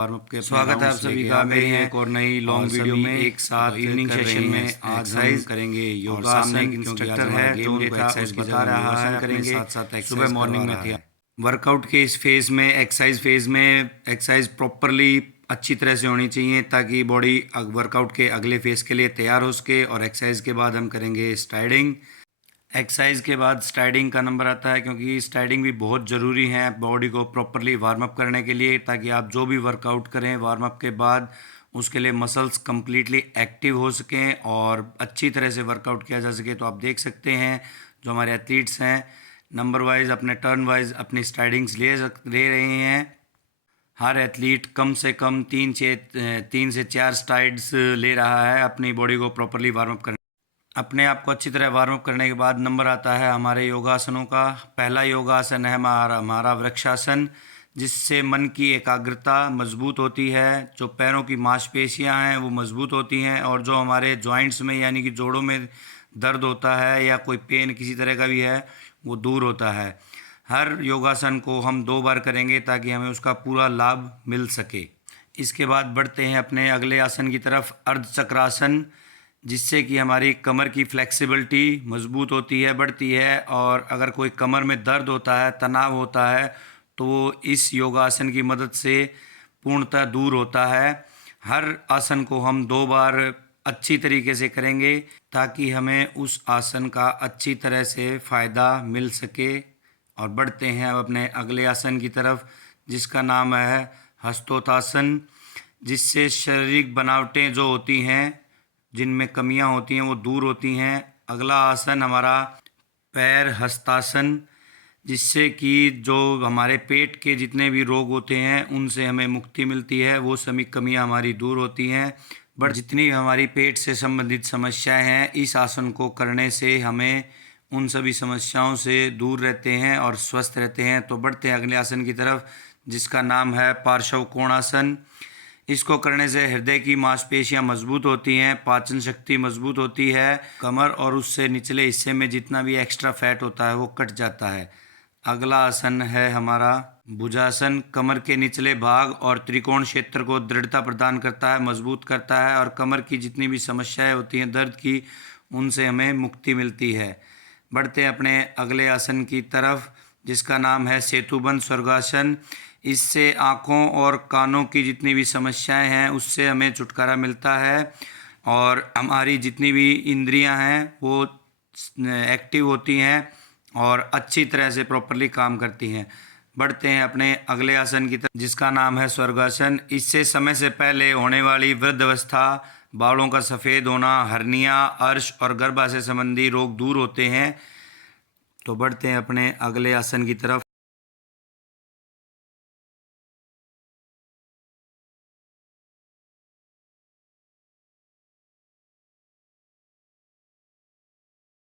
के स्वागत है आप सभी का मेरी एक और नई लॉन्ग वीडियो में। एक साथ इवनिंग सेशन में आज हम करेंगे योगा। सामने एक इंस्ट्रक्टर है जो उनको एक्सरसाइज बता रहा है, करेंगे साथ साथ सुबह मॉर्निंग में थी वर्कआउट के इस फेज में, एक्सरसाइज फेज में एक्सरसाइज प्रॉपरली अच्छी तरह से होनी चाहिए ताकि बॉडी वर्कआउट के अगले फेज के लिए तैयार हो सके। और एक्सरसाइज के बाद हम करेंगे स्ट्राइडिंग। एक्सरसाइज के बाद स्ट्राइडिंग का नंबर आता है क्योंकि स्ट्राइडिंग भी बहुत ज़रूरी है बॉडी को प्रॉपरली वार्म अप करने के लिए, ताकि आप जो भी वर्कआउट करें वार्म अप के बाद उसके लिए मसल्स कंप्लीटली एक्टिव हो सकें और अच्छी तरह से वर्कआउट किया जा सके। तो आप देख सकते हैं जो हमारे एथलीट्स हैं नंबर वाइज अपने टर्न वाइज अपनी स्ट्राइडिंग्स ले रहे हैं। हर एथलीट कम से कम 3 से 4 स्ट्राइड्स ले रहा है अपनी बॉडी को प्रॉपरली वार्म अप करने। अपने आप को अच्छी तरह वार्म अप करने के बाद नंबर आता है हमारे योगासनों का। पहला योगासन है हमारा वृक्षासन, जिससे मन की एकाग्रता मजबूत होती है, जो पैरों की मांसपेशियां हैं वो मजबूत होती हैं और जो हमारे जॉइंट्स में यानी कि जोड़ों में दर्द होता है या कोई पेन किसी तरह का भी है वो दूर होता है। हर योगासन को हम 2 बार करेंगे ताकि हमें उसका पूरा लाभ मिल सके। इसके बाद बढ़ते हैं अपने अगले आसन की तरफ, अर्धचक्रासन, जिससे कि हमारी कमर की फ्लेक्सिबिलिटी मजबूत होती है, बढ़ती है। और अगर कोई कमर में दर्द होता है, तनाव होता है, तो वो इस योगासन की मदद से पूर्णतः दूर होता है। हर आसन को हम 2 बार अच्छी तरीके से करेंगे ताकि हमें उस आसन का अच्छी तरह से फ़ायदा मिल सके। और बढ़ते हैं अब अपने अगले आसन की तरफ, जिसका नाम है हस्तोतासन, जिससे शारीरिक बनावटें जो होती हैं, जिनमें कमियां होती हैं, वो दूर होती हैं। अगला आसन हमारा पैर हस्तासन, जिससे कि जो हमारे पेट के जितने भी रोग होते हैं उनसे हमें मुक्ति मिलती है, वो सभी कमियां हमारी दूर होती हैं। बट जितनी हमारी पेट से संबंधित समस्याएं हैं, इस आसन को करने से हमें उन सभी समस्याओं से दूर रहते हैं और स्वस्थ रहते हैं। तो बढ़ते हैं अगले आसन की तरफ, जिसका नाम है पार्श्व कोणासन। इसको करने से हृदय की मांसपेशियां मजबूत होती हैं, पाचन शक्ति मजबूत होती है, कमर और उससे निचले हिस्से में जितना भी एक्स्ट्रा फैट होता है वो कट जाता है। अगला आसन है हमारा भुजासन। कमर के निचले भाग और त्रिकोण क्षेत्र को दृढ़ता प्रदान करता है, मजबूत करता है और कमर की जितनी भी समस्याएं होती हैं दर्द की, उनसे हमें मुक्ति मिलती है। बढ़ते हैं अपने अगले आसन की तरफ, जिसका नाम है सेतुबंध स्वर्गासन। इससे आँखों और कानों की जितनी भी समस्याएं हैं उससे हमें छुटकारा मिलता है और हमारी जितनी भी इंद्रियां हैं वो एक्टिव होती हैं और अच्छी तरह से प्रॉपरली काम करती हैं। बढ़ते हैं अपने अगले आसन की तरफ, जिसका नाम है स्वर्गासन। इससे समय से पहले होने वाली वृद्धावस्था, बालों का सफ़ेद होना, हर्निया, अर्श और गर्भाशय संबंधी रोग दूर होते हैं। तो बढ़ते हैं अपने अगले आसन की तरफ,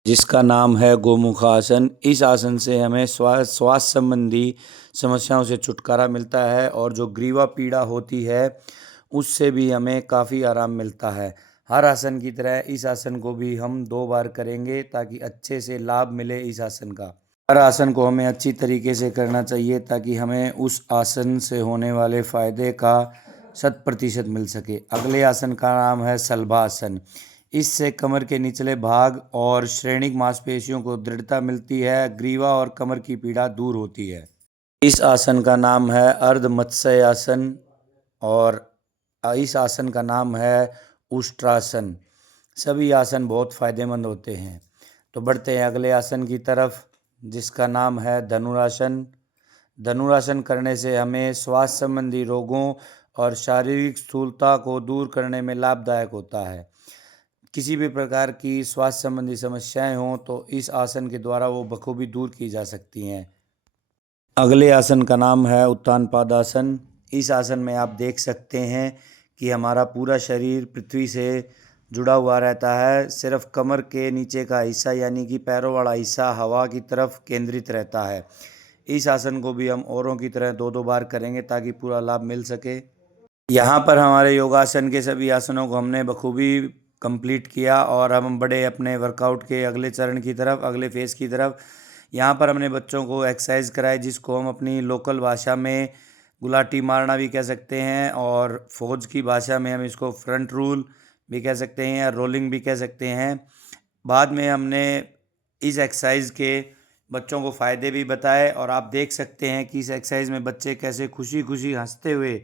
जिसका नाम है गोमुखासन। इस आसन से हमें श्वास संबंधी समस्याओं से छुटकारा मिलता है और जो ग्रीवा पीड़ा होती है उससे भी हमें काफ़ी आराम मिलता है। हर आसन की तरह इस आसन को भी हम 2 बार करेंगे ताकि अच्छे से लाभ मिले इस आसन का। हर आसन को हमें अच्छी तरीके से करना चाहिए ताकि हमें उस आसन से होने वाले फ़ायदे का 100% मिल सके। अगले आसन का नाम है शलभासन। इससे कमर के निचले भाग और श्रेणिक मांसपेशियों को दृढ़ता मिलती है, ग्रीवा और कमर की पीड़ा दूर होती है। इस आसन का नाम है अर्ध मत्स्य आसन और इस आसन का नाम है उष्ट्रासन। सभी आसन बहुत फायदेमंद होते हैं। तो बढ़ते हैं अगले आसन की तरफ, जिसका नाम है धनुरासन। धनुरासन करने से हमें श्वास संबंधी रोगों और शारीरिक स्थूलता को दूर करने में लाभदायक होता है। किसी भी प्रकार की स्वास्थ्य संबंधी समस्याएं हों तो इस आसन के द्वारा वो बखूबी दूर की जा सकती हैं। अगले आसन का नाम है उत्तान पादासन। इस आसन में आप देख सकते हैं कि हमारा पूरा शरीर पृथ्वी से जुड़ा हुआ रहता है, सिर्फ कमर के नीचे का हिस्सा यानी कि पैरों वाला हिस्सा हवा की तरफ केंद्रित रहता है। इस आसन को भी हम औरों की तरह 2-2 बार करेंगे ताकि पूरा लाभ मिल सके। यहाँ पर हमारे योगासन के सभी आसनों को हमने बखूबी कंप्लीट किया और अब हम बढ़े अपने वर्कआउट के अगले चरण की तरफ, अगले फेज़ की तरफ। यहाँ पर हमने बच्चों को एक्सरसाइज कराई जिसको हम अपनी लोकल भाषा में गुलाटी मारना भी कह सकते हैं, और फौज की भाषा में हम इसको फ्रंट रूल भी कह सकते हैं या रोलिंग भी कह सकते हैं। बाद में हमने इस एक्सरसाइज के बच्चों को फ़ायदे भी बताए, और आप देख सकते हैं कि इस एक्सरसाइज में बच्चे कैसे खुशी खुशी हंसते हुए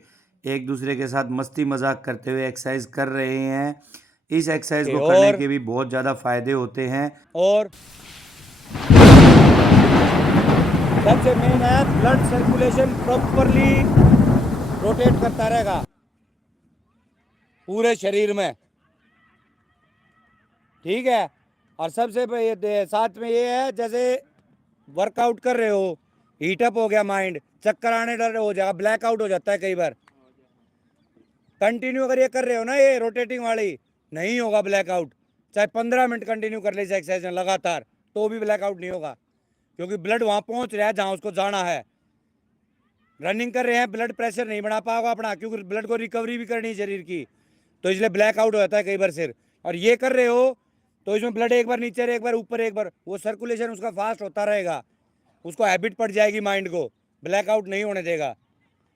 एक दूसरे के साथ मस्ती मजाक करते हुए एक्सरसाइज कर रहे हैं। इस एक्सरसाइज को करने के भी बहुत ज़्यादा फ़ायदे होते हैं। और सबसे मेन है ब्लड सर्कुलेशन प्रॉपरली रोटेट करता रहेगा पूरे शरीर में, ठीक है। और सबसे साथ में ये है, जैसे वर्कआउट कर रहे हो, हीटअप हो गया माइंड, चक्कर आने डर हो जाएगा, ब्लैकआउट हो जाता है कई बार। कंटिन्यू अगर ये कर रहे हो ना, ये रोटेटिंग वाली, नहीं होगा ब्लैकआउट। चाहे 15 मिनट कंटिन्यू कर ले इस एक्सरसाइज में लगातार, तो भी ब्लैकआउट नहीं होगा, क्योंकि ब्लड वहां पहुंच रहा है जहां उसको जाना है। रनिंग कर रहे हैं, ब्लड प्रेशर नहीं बढ़ा पाओगा अपना, क्योंकि ब्लड को रिकवरी भी करनी है शरीर की, तो इसलिए ब्लैकआउट हो जाता है कई बार सिर। और ये कर रहे हो तो इसमें ब्लड एक बार नीचे एक बार ऊपर, एक बार वो सर्कुलेशन उसका फास्ट होता रहेगा, उसको हैबिट पड़ जाएगी माइंड को, ब्लैकआउट नहीं होने देगा।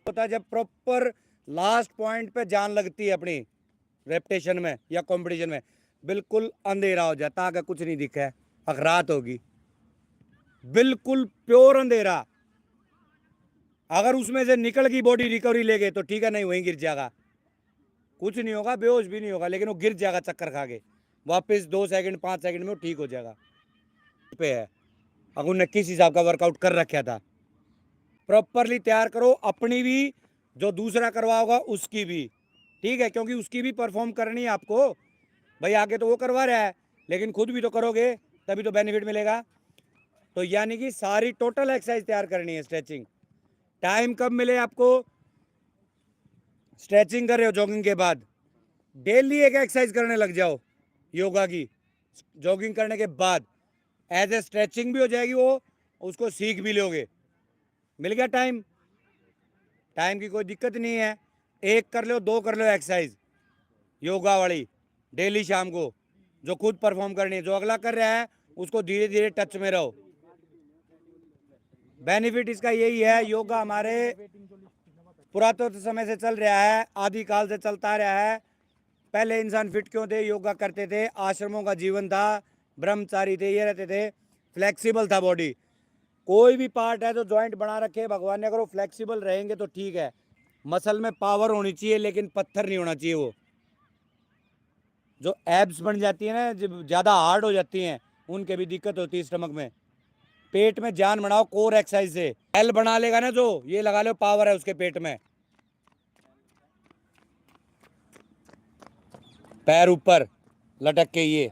होता है जब प्रॉपर लास्ट पॉइंट पे जान लगती है अपनी रेपिटेशन में या कंपटीशन में, बिल्कुल अंधेरा हो जाता, अगर कुछ नहीं दिखा है, अगर रात होगी, बिल्कुल प्योर अंधेरा। अगर उसमें से निकल गई बॉडी रिकवरी ले गए तो ठीक है, नहीं वहीं गिर जाएगा, कुछ नहीं होगा, बेहोश भी नहीं होगा, लेकिन वो गिर जाएगा चक्कर खा के, वापस 2 सेकंड 5 सेकंड में वो ठीक हो जाएगा। पे है अगर उन्हें किस हिसाब का वर्कआउट कर रखा था, प्रॉपरली तैयार करो अपनी भी, जो दूसरा करवाओगा उसकी भी, ठीक है, क्योंकि उसकी भी परफॉर्म करनी है आपको भाई। आगे तो वो करवा रहा है, लेकिन खुद भी तो करोगे तभी तो बेनिफिट मिलेगा। तो यानी कि सारी टोटल एक्सरसाइज तैयार करनी है। स्ट्रेचिंग टाइम कब मिले आपको, स्ट्रेचिंग कर रहे हो जॉगिंग के बाद, डेली एक एक्सरसाइज करने लग जाओ योगा की, जॉगिंग करने के बाद एज ए स्ट्रेचिंग भी हो जाएगी, वो उसको सीख भी लोगे। मिल गया टाइम, टाइम की कोई दिक्कत नहीं है। एक कर लो, 2 कर लो एक्सरसाइज योगा वाली डेली शाम को, जो खुद परफॉर्म करनी है। जो अगला कर रहा है उसको धीरे धीरे टच में रहो। बेनिफिट इसका यही है, योगा हमारे पुरातन समय से चल रहा है, आदिकाल से चलता रहा है। पहले इंसान फिट क्यों थे, योगा करते थे, आश्रमों का जीवन था, ब्रह्मचारी थे, ये रहते थे, फ्लेक्सिबल था बॉडी। कोई भी पार्ट है जो जॉइंट बना रखे भगवान ने, अगर वो फ्लेक्सिबल रहेंगे तो ठीक है। मसल में पावर होनी चाहिए, लेकिन पत्थर नहीं होना चाहिए। वो जो एब्स बन जाती है ना, जब ज़्यादा हार्ड हो जाती हैं, उनके भी दिक्कत होती है स्टमक में। पेट में जान बनाओ कोर एक्सरसाइज से, एल बना लेगा ना जो, ये लगा लो पावर है उसके पेट में। पैर ऊपर लटक के, ये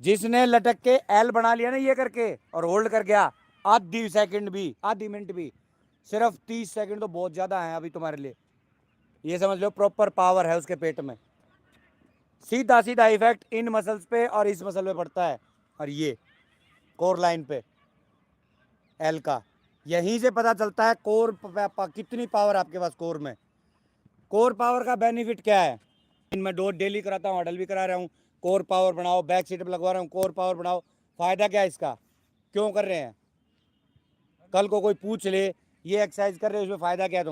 जिसने लटक के एल बना लिया ना ये करके और होल्ड कर गया, आधी सेकंड भी, आधी मिनट भी, सिर्फ 30 सेकंड तो बहुत ज़्यादा है अभी तुम्हारे लिए। ये समझ लो प्रॉपर पावर है उसके पेट में। सीधा सीधा इफेक्ट इन मसल्स पे और इस मसल पे पड़ता है, और ये कोर लाइन पे एल का, यहीं से पता चलता है कोर कितनी पावर आपके पास कोर में। कोर पावर का बेनिफिट क्या है, मैं डेली कराता हूँ, हडल भी करा रहा हूँ। कोर पावर बढ़ाओ, बैक सीट पर लगवा रहा हूँ, कोर पावर बढ़ाओ। फायदा क्या है इसका, क्यों कर रहे हैं, कल को कोई पूछ ले ये एक्सरसाइज कर रहे हो उसमें फायदा क्या है।